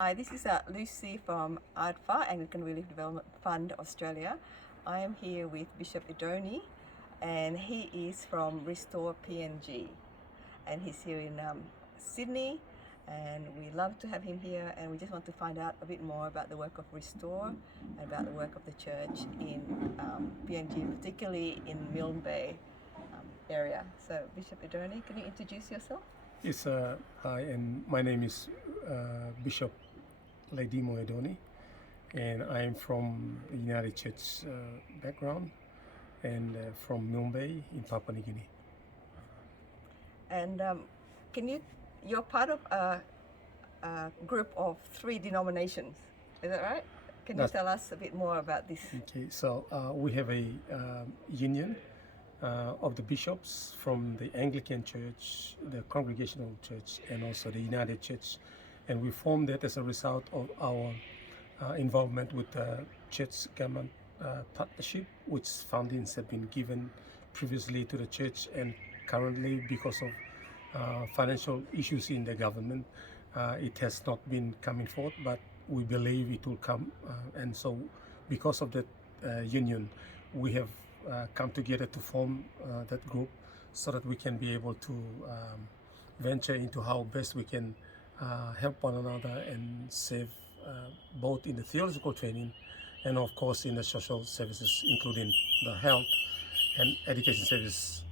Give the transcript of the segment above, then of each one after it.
Hi, this is Lucy from ADFA, Anglican Relief Development Fund Australia. I am here with Bishop Edoni, and he is from Restore PNG, and he's here in Sydney, and we love to have him here, and we just want to find out a bit more about the work of Restore and about the work of the church in PNG, particularly in Milne Bay area. So Bishop Edoni, can you introduce yourself? Yes, hi, and my name is Bishop Leidimo Edoni, and I am from the United Church background and from Milne Bay in Papua New Guinea. And you're part of a group of 3 denominations, is that right? Can you tell us a bit more about this? Okay, so we have a union of the bishops from the Anglican Church, the Congregational Church, and also the United Church. And we formed that as a result of our involvement with the church-government partnership, which fundings have been given previously to the church, and currently because of financial issues in the government, it has not been coming forth, but we believe it will come. And so because of that union, we have come together to form that group so that we can be able to venture into how best we can help one another and save both in the theological training and of course in the social services, including the health and education service,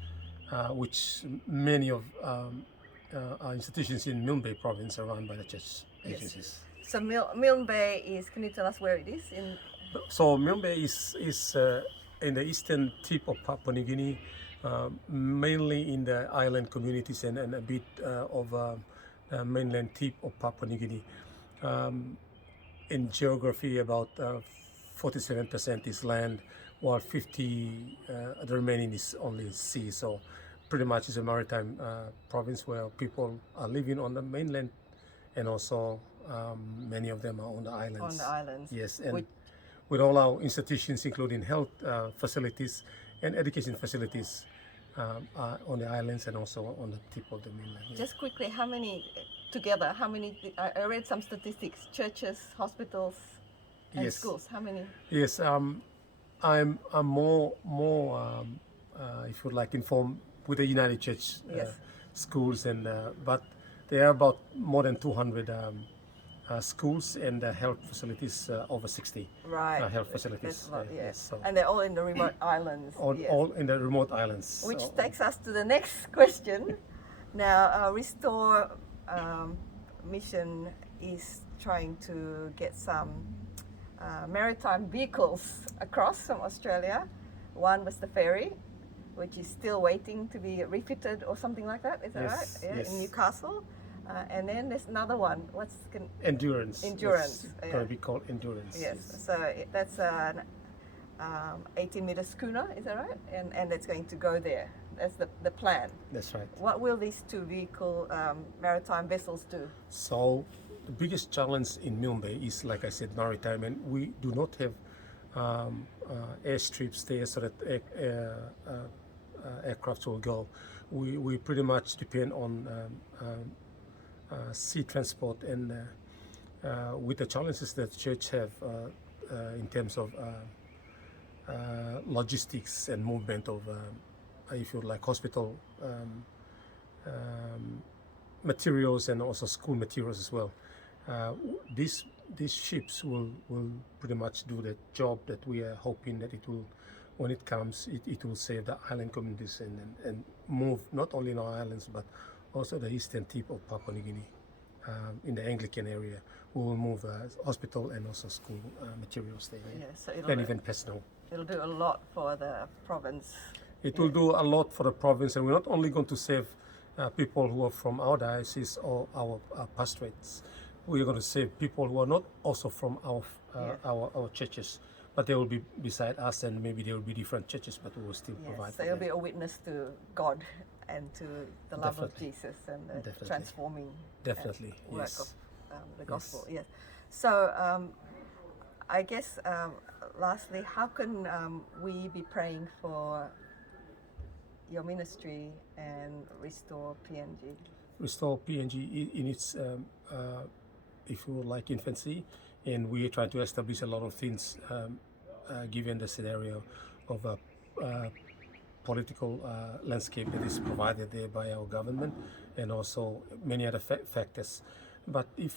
which many of our institutions in Milne Bay province are run by the church agencies. Yes. So Milne Bay is, can you tell us where it is? So Milne Bay is in the eastern tip of Papua New Guinea, mainly in the island communities and a bit of mainland tip of Papua New Guinea. In geography, about 47% is land, while the remaining is only sea. So pretty much it's a maritime province where people are living on the mainland, and also many of them are on the islands. On the islands. Yes, and with all our institutions, including health facilities and education facilities, on the islands and also on the tip of the mainland. Yeah. Just quickly, how many, I read some statistics, churches, hospitals, and schools, how many? Yes, I'm more if you would like, informed with the United Church schools, and but there are about more than 200 schools and health facilities, over 60 health facilities. Yes. So, and they're all in the remote islands. All in the remote islands. Which takes us to the next question. Now, Restore mission is trying to get some maritime vehicles across from Australia. One was the ferry, which is still waiting to be refitted or something like that. Is that right? Yeah, yes. In Newcastle. And then there's another one. Endurance. Endurance. It's going to be called Endurance. Yes. So that's an 18-meter schooner. Is that right? And it's going to go there. That's the plan. That's right. What will these 2 maritime vessels do? So the biggest challenge in Milne Bay is, like I said, maritime, and we do not have airstrips there so that aircraft will go. We pretty much depend on sea transport, and with the challenges that the church have in terms of logistics and movement of, if you like, hospital materials and also school materials as well. These ships will pretty much do the job that we are hoping that it will, when it comes, it will save the island communities and move not only in our islands but also the eastern tip of Papua New Guinea. In the Anglican area, we will move hospital and also school materials there. Yeah, so and even personnel. It'll do a lot for the province. It will do a lot for the province, and we're not only going to save people who are from our diocese or our pastorates. We're going to save people who are not also from our churches, but they will be beside us, and maybe there will be different churches, but we will still provide. So it'll be a witness to God and to the love of Jesus and the transforming work of the gospel. Yes. So I guess lastly, how can we be praying for your ministry and Restore PNG? Restore PNG in its if you would like, infancy, and we try to establish a lot of things given the scenario of a political landscape that is provided there by our government, and also many other factors. But if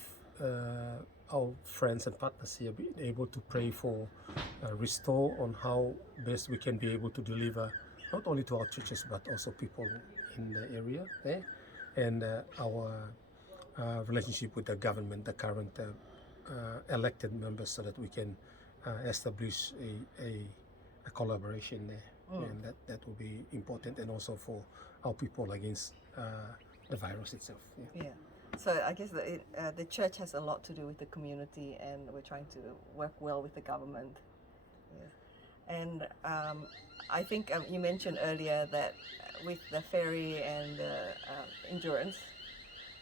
our friends and partners here be able to pray for restore on how best we can be able to deliver not only to our churches but also people in the area there, and our relationship with the government, the current elected members, so that we can establish a collaboration there. And that will be important, and also for our people against the virus itself. Yeah. So I guess the church has a lot to do with the community, and we're trying to work well with the government. Yeah. And I think you mentioned earlier that with the ferry and the endurance,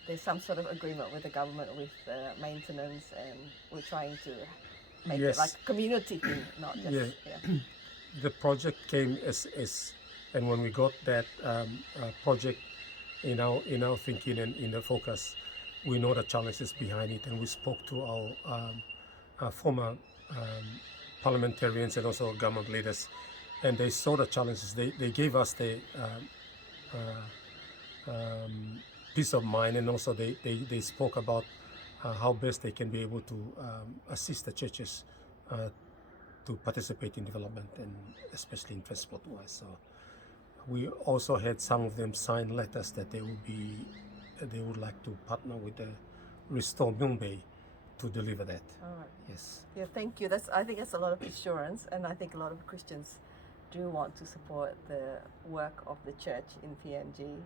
there's some sort of agreement with the government with maintenance, and we're trying to make it like a community thing, not just... The project came and when we got that project in our thinking and in the focus, we know the challenges behind it, and we spoke to our former parliamentarians and also government leaders, and they saw the challenges. They gave us the peace of mind, and also they spoke about how best they can be able to assist the churches to participate in development, and especially in transport-wise. So we also had some of them sign letters that they would like to partner with the Restore Milne Bay to deliver that. All right. Yes. Yeah, thank you. I think that's a lot of assurance, and I think a lot of Christians do want to support the work of the church in PNG.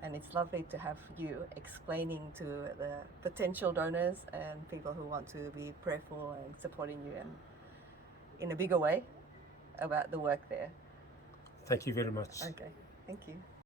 And it's lovely to have you explaining to the potential donors and people who want to be prayerful and supporting you and in a bigger way about the work there. Thank you very much. Okay, thank you.